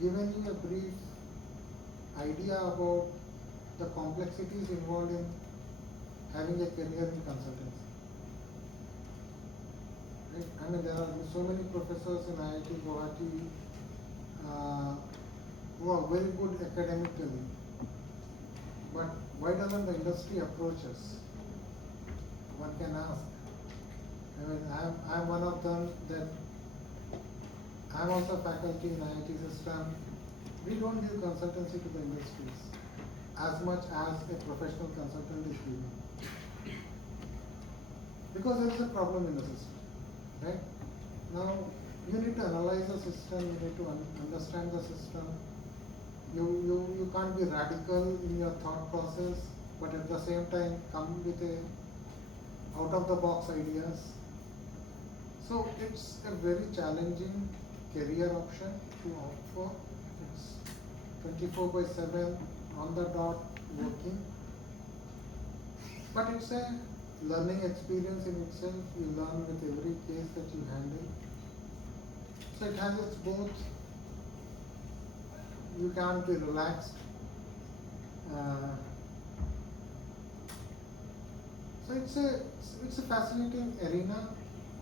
given you a brief idea about the complexities involved in having a career in consultancy. Right? I mean, there are so many professors in IIT Guwahati who are very good academically, but why doesn't the industry approach us? One can ask. I mean, I'm one of them that I'm also faculty in IIT system. We don't give consultancy to the industries as much as a professional consultant is giving. Because there is a problem in the system, right? Now, you need to analyze the system, you need to understand the system. You can't be radical in your thought process, but at the same time come with a out of the box ideas. So it's a very challenging career option to opt for. It's 24/7 on the dot working. But it's a learning experience in itself. You learn with every case that you handle. So it has its both. You can't be relaxed. So it's a fascinating arena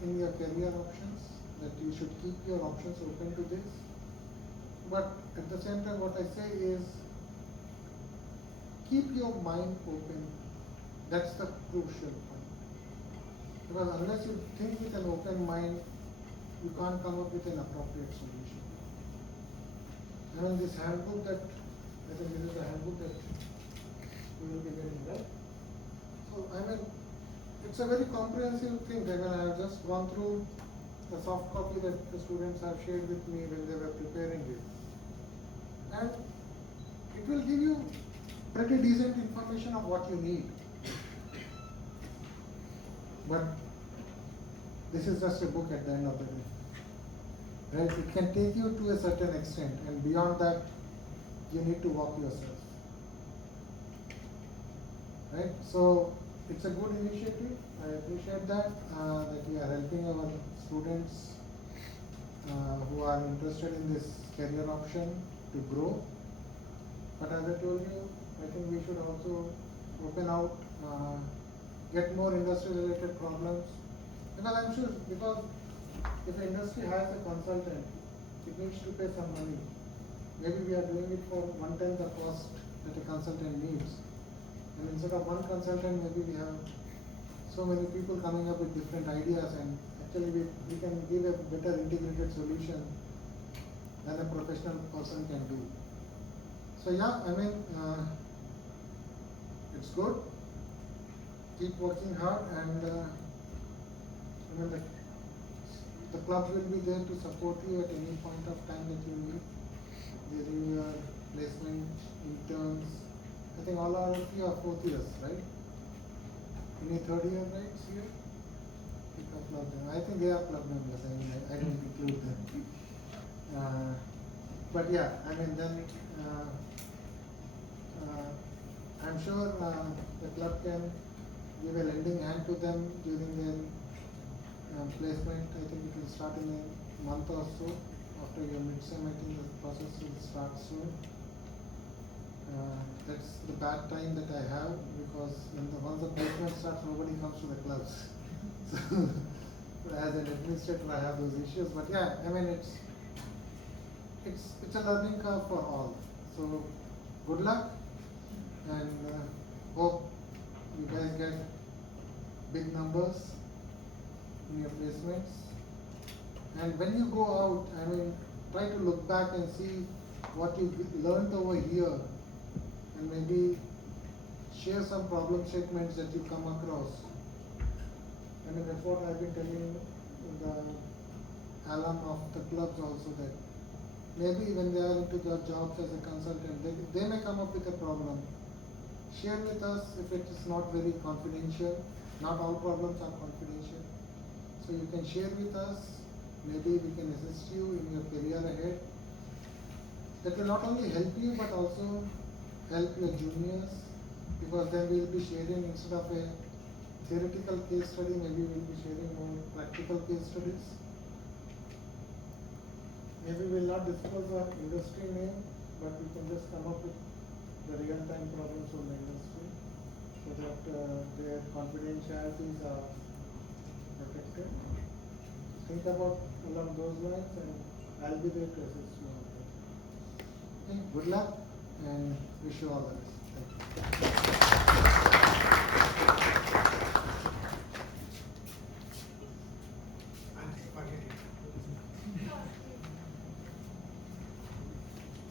in your career options, that you should keep your options open to this. But at the same time, what I say is, keep your mind open. That's the crucial point. Because unless you think with an open mind, you can't come up with an appropriate solution. I mean, this handbook that, I think this is the handbook that we will be getting, right? So, I mean, it's a very comprehensive thing. I mean, I have just gone through the soft copy that the students have shared with me when they were preparing it. And it will give you pretty decent information of what you need. But this is just a book at the end of the day. Right? It can take you to a certain extent, and beyond that, you need to walk yourself. Right? So it's a good initiative. I appreciate that we are helping our students who are interested in this career option to grow. But as I told you, I think we should also open out, get more industry-related problems. Because I'm sure, because if the industry hires a consultant, it needs to pay some money. Maybe we are doing it for 1/10 the cost that a consultant needs. And instead of one consultant, maybe we have so many people coming up with different ideas, and actually we can give a better integrated solution than a professional person can do. So yeah, I mean, it's good. Keep working hard, and I mean, the club will be there to support you at any point of time that you need. During your placement, interns. I think all are 3 or 4th years, right? Any 3rd year rights here? Club members. I think they are club members. I mean, I don't include them. But yeah, I mean, then I'm sure the club can give a lending hand to them during their placement. I think it will start in a month or so. After your midsem, I think the process will start soon. That's the bad time that I have, because once the placement starts, nobody comes to the clubs. So as an administrator, I have those issues. But yeah, I mean, it's a learning curve for all. So good luck, and hope you guys get big numbers in your placements. And when you go out, I mean, try to look back and see what you learned over here, and maybe share some problem statements that you come across. I mean, that's what I've been telling the alum of the clubs also, that maybe when they are into their jobs as a consultant, they may come up with a problem. Share with us if it is not very confidential. Not all problems are confidential. So you can share with us. Maybe we can assist you in your career ahead. That will not only help you, but also help your juniors, because then we will be sharing, instead of a theoretical case study, maybe we will be sharing more practical case studies. Maybe we will not disclose our industry name, but we can just come up with the real-time problems from the industry, so that their confidentialities are protected. Think about along those lines, and I'll be there to assist you on that. Okay, good luck, and wish you all the best. Thank you.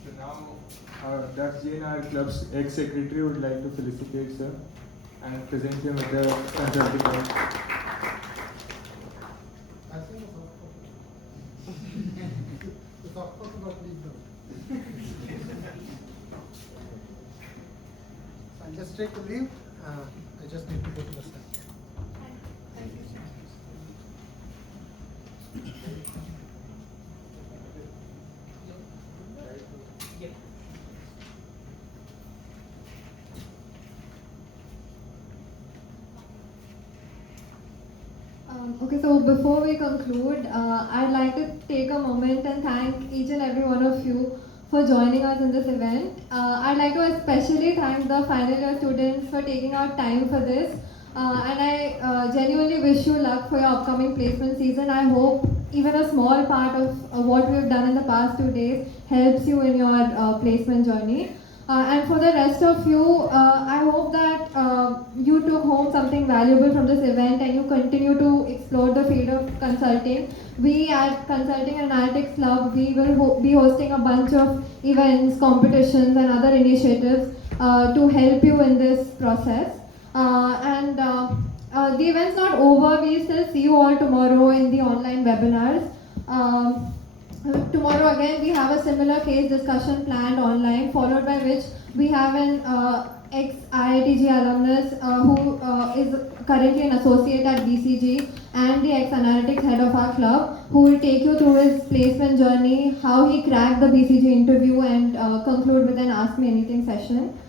So now, Dr. Jain, our club's ex-secretary, would like to felicitate sir and present him with the consulting award. I think it's soft copy. The soft copy got leaked out. So I'll just take a leave. I just need to go to the side. Thank you, sir. morning. So before we conclude, I'd like to take a moment and thank each and every one of you for joining us in this event. I'd like to especially thank the final year students for taking out time for this. And I genuinely wish you luck for your upcoming placement season. I hope even a small part of what we've done in the past 2 days helps you in your placement journey. And for the rest of you, I hope that you took home something valuable from this event and you continue to explore the field of consulting. We at Consulting and Analytics Club, we will be hosting a bunch of events, competitions and other initiatives to help you in this process. The event's not over. We still see you all tomorrow in the online webinars. Tomorrow again we have a similar case discussion planned online, followed by which we have an ex-IITG alumnus who is currently an associate at BCG and the ex-analytics head of our club, who will take you through his placement journey, how he cracked the BCG interview and conclude with an Ask Me Anything session.